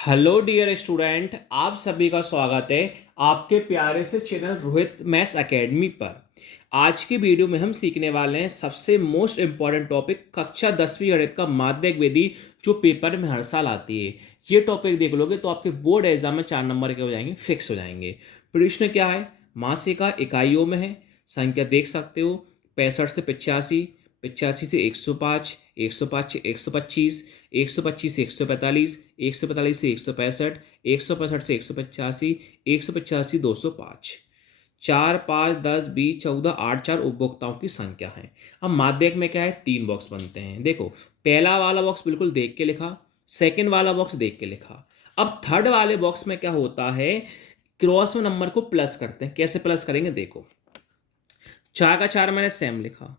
Hello dear student, आप सभी का स्वागत है आपके प्यारे से चैनल रोहित मैथ्स एकेडमी पर। आज की वीडियो में हम सीखने वाले हैं सबसे मोस्ट इम्पॉर्टेंट टॉपिक कक्षा 10वीं गणित का माध्यक विधि, जो पेपर में हर साल आती है। ये टॉपिक देख लोगे तो आपके बोर्ड एग्जाम में 4 नंबर के हो जाएंगे, फिक्स हो जाएंगे। प्रश्न क्या है? मासिका इकाइयों में है, संख्या देख सकते हो 65 से 85, 85 से 105, 105 से 125, 125 से 145, 145 से 165, 165 से 185, 185 205। 4, 5, 10, 20, 14, 8, 4 उपभोक्ताओं की संख्या है। अब माध्यक में क्या है? 3 बॉक्स बनते हैं। देखो, पहला वाला बॉक्स बिल्कुल देख के लिखा, सेकंड वाला बॉक्स देख के लिखा। अब थर्ड वाले बॉक्स में क्या होता है? क्रॉस में नंबर को प्लस करते हैं। कैसे प्लस करेंगे? देखो, 4 का 4 मैंने सेम लिखा,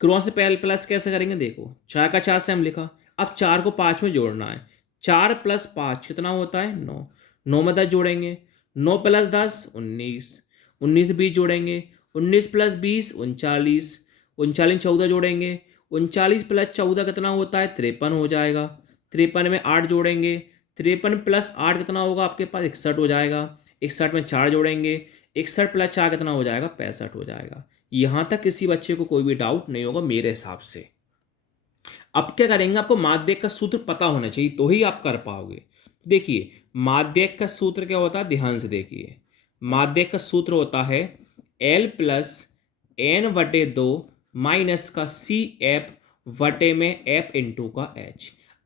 क्रॉस से पहले प्लस कैसे करेंगे? देखो, 4 का 4 सेम लिखा, अब 4 को 5 में जोड़ना है। 4 + 5 कितना होता है? 9। 9 में 10 जोड़ेंगे, 9 + 10 19, 19 से 20 जोड़ेंगे, 19 + 20 39, 39 14 जोड़ेंगे, 39 + 14 कितना होता है? 53 हो जाएगा। 53 में 8 जोड़ेंगे, 53 + 8 कितना होगा आपके पास? 61 हो जाएगा। 61 में 4 जोड़ेंगे, 61 + 4 कितना हो जाएगा? 65 हो जाएगा। यहां तक किसी बच्चे को कोई भी डाउट नहीं होगा मेरे हिसाब से। अब क्या करेंगे? आपको माध्यक का सूत्र पता होना चाहिए तो ही आप कर पाओगे। देखिए, माध्यक का सूत्र क्या होता है, ध्यान से देखिए। माध्यक का सूत्र होता है L + n/2 माइनस का CF/F(H)।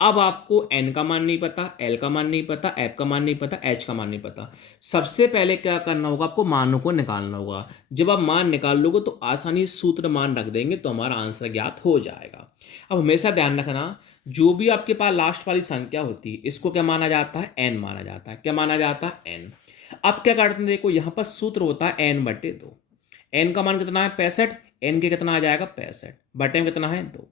अब आपको n का मान नहीं पता, l का मान नहीं पता, f का मान नहीं पता, h का मान नहीं पता। सबसे पहले क्या करना होगा? आपको मानों को निकालना होगा। जब आप मान निकाल लोगे तो आसानी से सूत्र मान रख देंगे तो हमारा आंसर ज्ञात हो जाएगा। अब हमेशा ध्यान रखना, जो भी आपके पास लास्ट वाली संख्या होती है इसको क्या माना जाता है? n माना जाता है। क्या माना जाता है? n। अब क्या करते हैं? देखो, यहाँ पर सूत्र होता है n/2। n का मान कितना है? 65। n के कितना आ जाएगा? 65 बटे में कितना है? 2।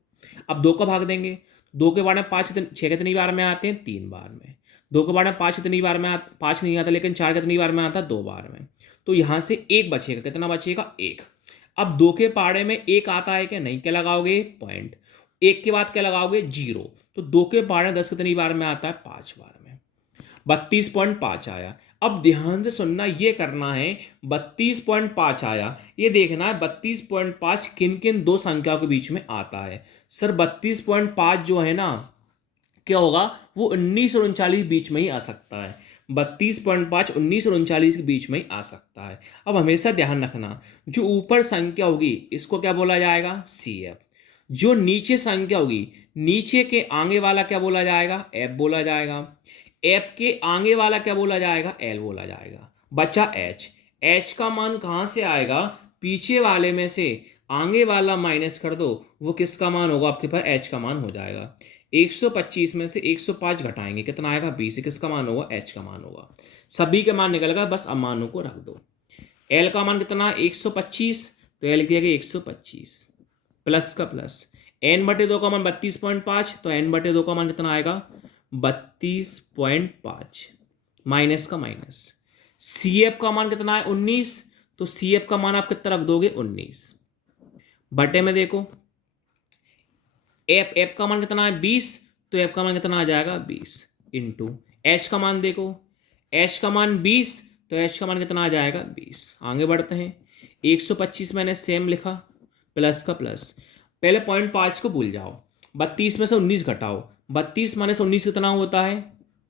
अब 2 का भाग देंगे। 2 के बारे में 5 6 कितनी बार में आते हैं? 3 बार में। 2 के बारे में 5 कितनी बार में 5 नहीं आता, लेकिन 4 कितनी बार में आता? 2 बार में। तो यहाँ से 1 बचेगा। कितना बचेगा? 1। अब 2 के पाड़े में 1 आता है क्या? नहीं। क्या लगाओगे? पॉइंट। 1 के बाद क्या लगाओगे? 0। तो 2 के पाड़े में 10 कितनी बार में आता है? 5 बार में। 32.5 आया। अब ध्यान से सुनना, ये करना है 32.5 आया, ये देखना है 32.5 किन किन दो संख्याओं के बीच में आता है। सर 32.5 जो है ना, क्या होगा? वो 19 और 39 बीच में ही आ सकता है। 32.5 19 और 39 के बीच में ही आ सकता है। अब हमेशा ध्यान रखना, जो ऊपर संख्या होगी इसको क्या बोला जाएगा? CF। जो नीचे संख्या होगी, नीचे के आगे वाला क्या बोला जाएगा? F बोला जाएगा। F के आगे वाला क्या बोला जाएगा? L बोला जाएगा। बचा H। H का मान कहाँ से आएगा? पीछे वाले में से आगे वाला माइनस कर दो, वो किसका मान होगा? आपके पास H का मान हो जाएगा। 125 में से 105 घटाएंगे, कितना आएगा? 20। किसका मान होगा? H का मान होगा। सभी के मान निकल गए, बस अब मानों को रख दो। L का मान कितना? 125। तो L किया गया 125 प्लस का प्लस। n/2 का मान 32.5, तो n/2 का मान कितना आएगा? 32.5 माइनस का माइनस। CF का मान कितना है? 19। तो CF का मान आप कितना रख दोगे? 19 बटे में देखो, F का मान कितना है? 20। तो F का मान कितना आ जाएगा? 20 इंटू H का मान देखो, H का मान 20। तो H का मान कितना आ जाएगा? 20। आगे बढ़ते हैं। 125 मैंने सेम लिखा, प्लस का प्लस। पहले 0.5 को भूल जाओ, 32 में से 19 घटाओ। 32 माइनस 19 कितना होता है?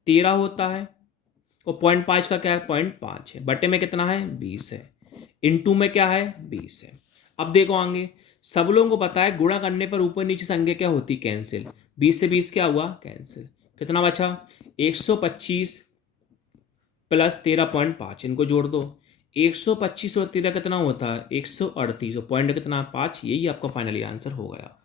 13 होता है। और 0.5 का क्या है? 0.5 है। बटे में कितना है? 20 है। इंटू में क्या है? 20 है। अब देखो आगे, सब लोगों को पता है गुणा करने पर ऊपर नीचे संख्या क्या होती? कैंसिल। 20 से 20 क्या हुआ? कैंसिल। कितना बचा? 125 प्लस 13.5, इनको जोड़ दो। 125 और 13 कितना होता है? 138। और पॉइंट कितना? 5। यही आपका फाइनली आंसर हो गया।